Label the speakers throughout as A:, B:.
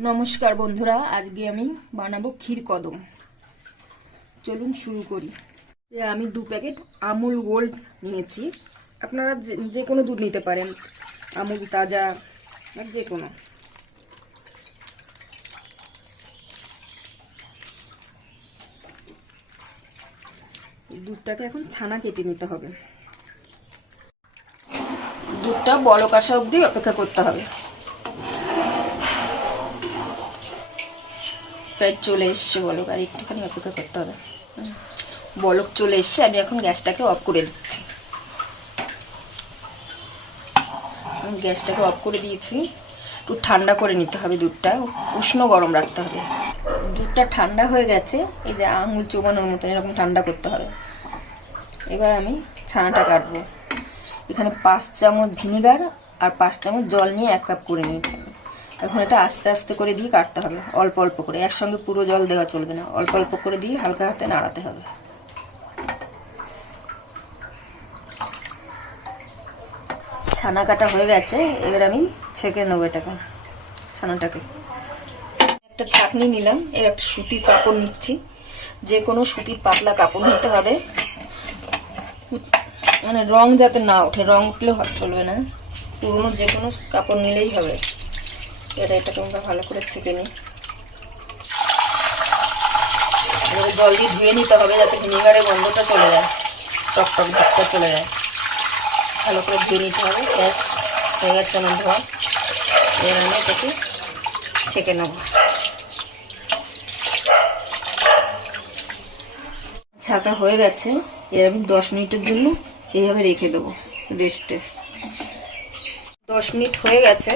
A: নমস্কার বন্ধুরা, আজকে আমি বানাবো ক্ষীর কদম। চলুন শুরু করি। আমি দু প্যাকেট আমুল গোল্ড নিয়েছি। আপনারা যে- কোনো দুধ নিতে পারেন। আমুল, তাজা, আর যে কোনো। দুধটাকে এখন ছানা কেটে নিতে হবে। দুধটা বলক আসা অবধি অপেক্ষা করতে হবে। প্রায় চলে এসছে বলক আর একটুখানি অপেক্ষা করতে হবে। বলক চলে এসছে, আমি এখন গ্যাসটাকে অফ করে দিচ্ছি। আমি গ্যাসটাকে অফ করে দিয়েছি। একটু ঠান্ডা করে নিতে হবে দুধটা, উষ্ণ গরম রাখতে হবে। দুধটা ঠান্ডা হয়ে গেছে, এই যে আঙুল চোবানোর মতন এরকম ঠান্ডা করতে হবে। এবার আমি ছানাটা কাটবো। এখানে পাঁচ চামচ ভিনিগার আর পাঁচ চামচ জল নিয়ে এক কাপ করে নিয়েছি। এখন এটা আস্তে আস্তে করে দিয়ে কাটতে হবে। অল্প অল্প করে। একসঙ্গে পুরো জল দেওয়া চলবে না। অল্প অল্প করে দিয়ে হালকা হাতে নাড়াতে হবে। ছানা কাটা হয়ে গেছে। এবার আমি ছেঁকে নেব এটাকে, ছানাটাকে। একটা ছাকনি নিলাম। এর একটা সুতির কাপড় নিচ্ছি। যে কোনো সুতির পাতলা কাপড় নিতে হবে। মানে রং যাতে না ওঠে, রং উঠলে চলবে না। পুরোনো যে কোনো কাপড় নিলেই হবে। এটা এটাকে আমরা ভালো করে ছেঁকে নিই এবারে জল দিয়ে ধুয়ে নিতে হবে যাতে ভিনেগারের গন্ধটা চলে যায়। টক টক ভাতটা চলে যায়। ভালো করে ধুয়ে নিতে হবে গ্যাস হয়ে গেছে আমার ধোয়া। এবার আমি এটাকে ছেঁকে নেব। ছাকা হয়ে গেছে এর আমি দশ মিনিটের জন্য এইভাবে রেখে দেবো রেস্টে। দশ মিনিট হয়ে গেছে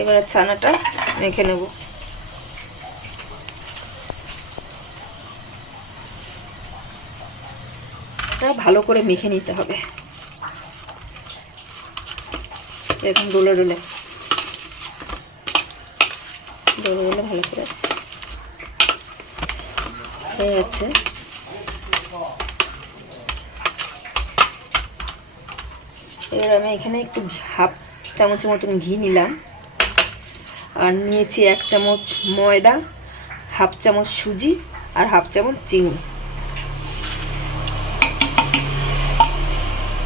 A: এবার ছানাটা মেখে নেব। ভালো করে মেখে নিতে হবে। এরকম ডোলে ডোলে। ডোলে ডোলে ভালো করে। হয়ে যাচ্ছে এবার আমি এখানে একটু হাফ চামচের মতন ঘি নিলাম। আর নিয়েছি এক চামচ ময়দা, হাফ চামচ সুজি আর হাফ চামচ চিনি।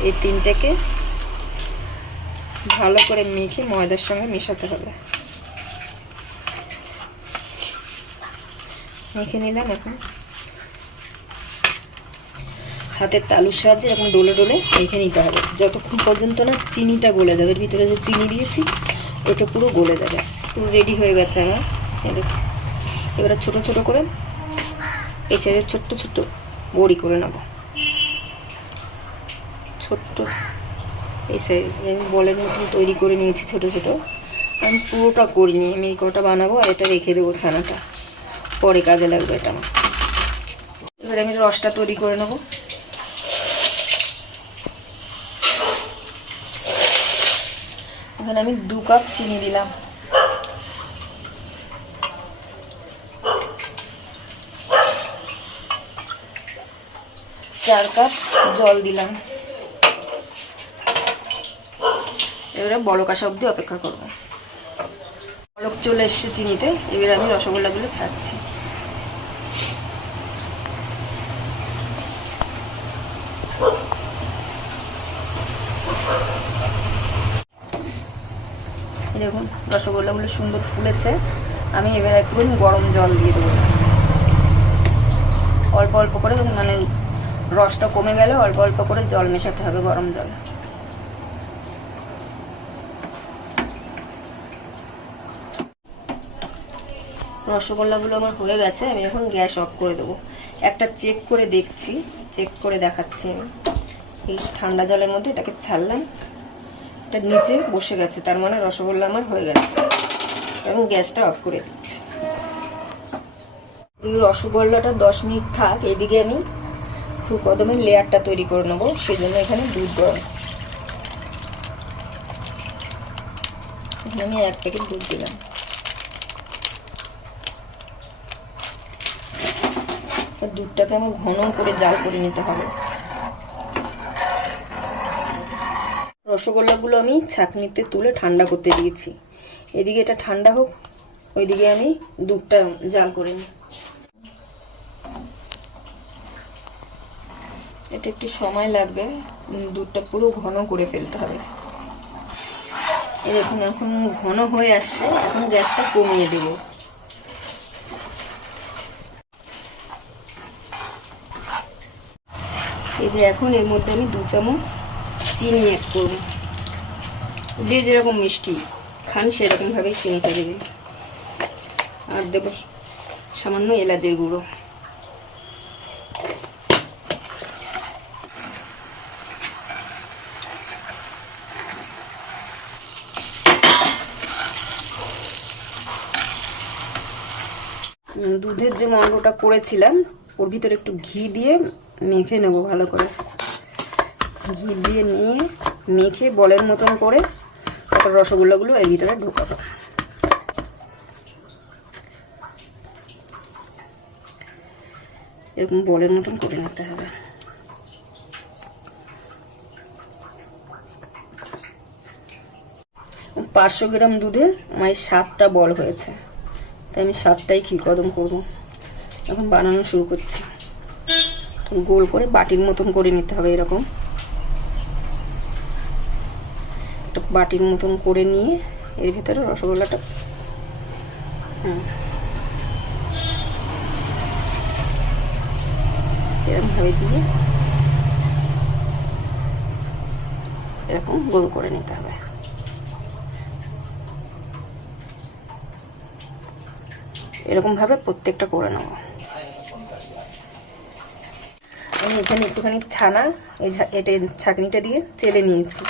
A: এই তিনটাকে ভালো করে মেখে ময়দার সঙ্গে মেশাতে হবে। মেখে নিলাম এখন। হাতের তালুর সাহায্যে এরকম ডোলে ডোলে রেখে নিতে হবে। যতক্ষণ পর্যন্ত না চিনিটা গলে যাবে, এর ভিতরে যে চিনি দিয়েছি, ওটা পুরো গলে যাবে। পুরো রেডি হয়ে গেছে আমার। এবার ছোট ছোট করে সাইডে ছোট্ট ছোট্ট বড়ি করে নেব। ছোট্ট এই সাইড। আমি বলের মতন তৈরি করে নিয়েছি ছোট ছোট। আমি পুরোটা করিনি। আমি কটা বানাবো আর এটা রেখে দেবো ছানাটা। পরে কাজে লাগবে এটা আমার। এবার আমি রসটা তৈরি করে নেব। এখানে আমি দু কাপ চিনি দিলাম। চার কাপ জল দিলাম। এবারে বলক আসা অব্দি অপেক্ষা করব। বলক চলে এসছে চিনিতে, এবারে আমি রসগোল্লাগুলো ছাড়ছি। দেখুন, রসগোল্লাগুলো সুন্দর ফুলেছে। আমি এবার একটু গরম জল দিয়ে দেবো। অল্প অল্প করে মানে রসটা কমে গেলে অল্প অল্প করে জল মেশাতে হবে গরম জল। রসগোল্লাগুলো আমার হয়ে গেছে, আমি এখন গ্যাস অফ করে দেবো। একটা চেক করে দেখছি, চেক করে দেখাচ্ছি আমি। এই ঠান্ডা জলের মধ্যে এটাকে ছাড়লাম। এটা নিচে বসে গেছে, তার মানে রসগোল্লা আমার হয়ে গেছে। এবং গ্যাসটা অফ করে দিচ্ছি। রসগোল্লাটা দশ মিনিট থাক, এদিকে আমি ফুলকদমের লেয়ারটা তৈরি করে নেব সেই জন্য এখানে দুধ গরম। আমি এক প্যাকেট দুধ দিলাম। দুধটাকে আমার ঘন করে জাল করে নিতে হবে। রসগোল্লাগুলো আমি ছাঁকনিতে তুলে ঠান্ডা করতে দিয়েছি। এদিকে এটা ঠান্ডা হোক, ওইদিকে আমি দুধটা জাল করে নিই। এটা একটু সময় লাগবে। দুধটা পুরো ঘন করে ফেলতে হবে। দেখুন, এখন ঘন হয়ে আসছে। এখন গ্যাসটা কমিয়ে দেবো। এই যে এখন এর মধ্যে আমি দু চামচ চিনি অ্যাড করব। যে যেরকম মিষ্টি খান, সেরকমভাবেই চিনিটা দেবে। আর দেবো সামান্য এলাচের গুঁড়ো। দুধের যে মন্ডটা করেছিলাম, ওর ভিতরে একটু ঘি দিয়ে মেখে নেব ভালো করে। ঘি দিয়ে নিয়ে মেখে বলের মতন করে তারপর রসগোল্লাগুলো এর ভিতরে ঢোকাবো। এরকম বলের মতন করে নিতে হবে। পাঁচশো গ্রাম দুধে আমার সাতটা বল হয়েছে। তাই আমি সাতটাই ক্ষীর কদম করব? এখন বানানো শুরু করছি। গোল করে বাটির মতন করে নিতে হবে এরকম। একটা বাটির মতন করে নিয়ে এর ভিতরে রসগোল্লাটা হুম। এরকমভাবে দিয়ে এরকম গোল করে নিতে হবে। এরকম ভাবে প্রত্যেকটা করে নেব। আমি এখানে একটুখানি ছানা, এই এটা ছাঁকনিটা দিয়ে চেলে নিয়েছি।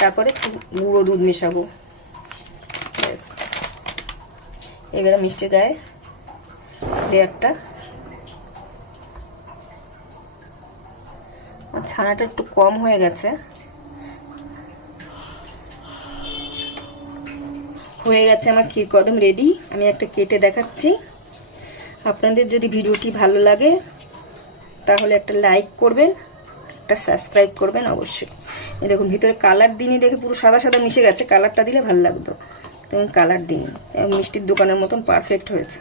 A: তারপরে গুঁড়ো দুধ মেশাবো। এবারে মিষ্টি গায়ে লেয়ারটা। ছানাটা একটু কম হয়ে গেছে। হয়ে গেছে আমার ক্ষীর কদম রেডি আমি একটা কেটে দেখাচ্ছি। আপনাদের যদি ভিডিওটি ভালো লাগে, তাহলে একটা লাইক করবেন, একটা সাবস্ক্রাইব করবেন অবশ্যই। দেখুন, ভিতরে কালার দিনই দেখে পুরো সাদা সাদা মিশে গেছে। কালারটা দিলে ভালো লাগতো। তো আমি কালার দিন মিষ্টির দোকানের মতন পারফেক্ট হয়েছে।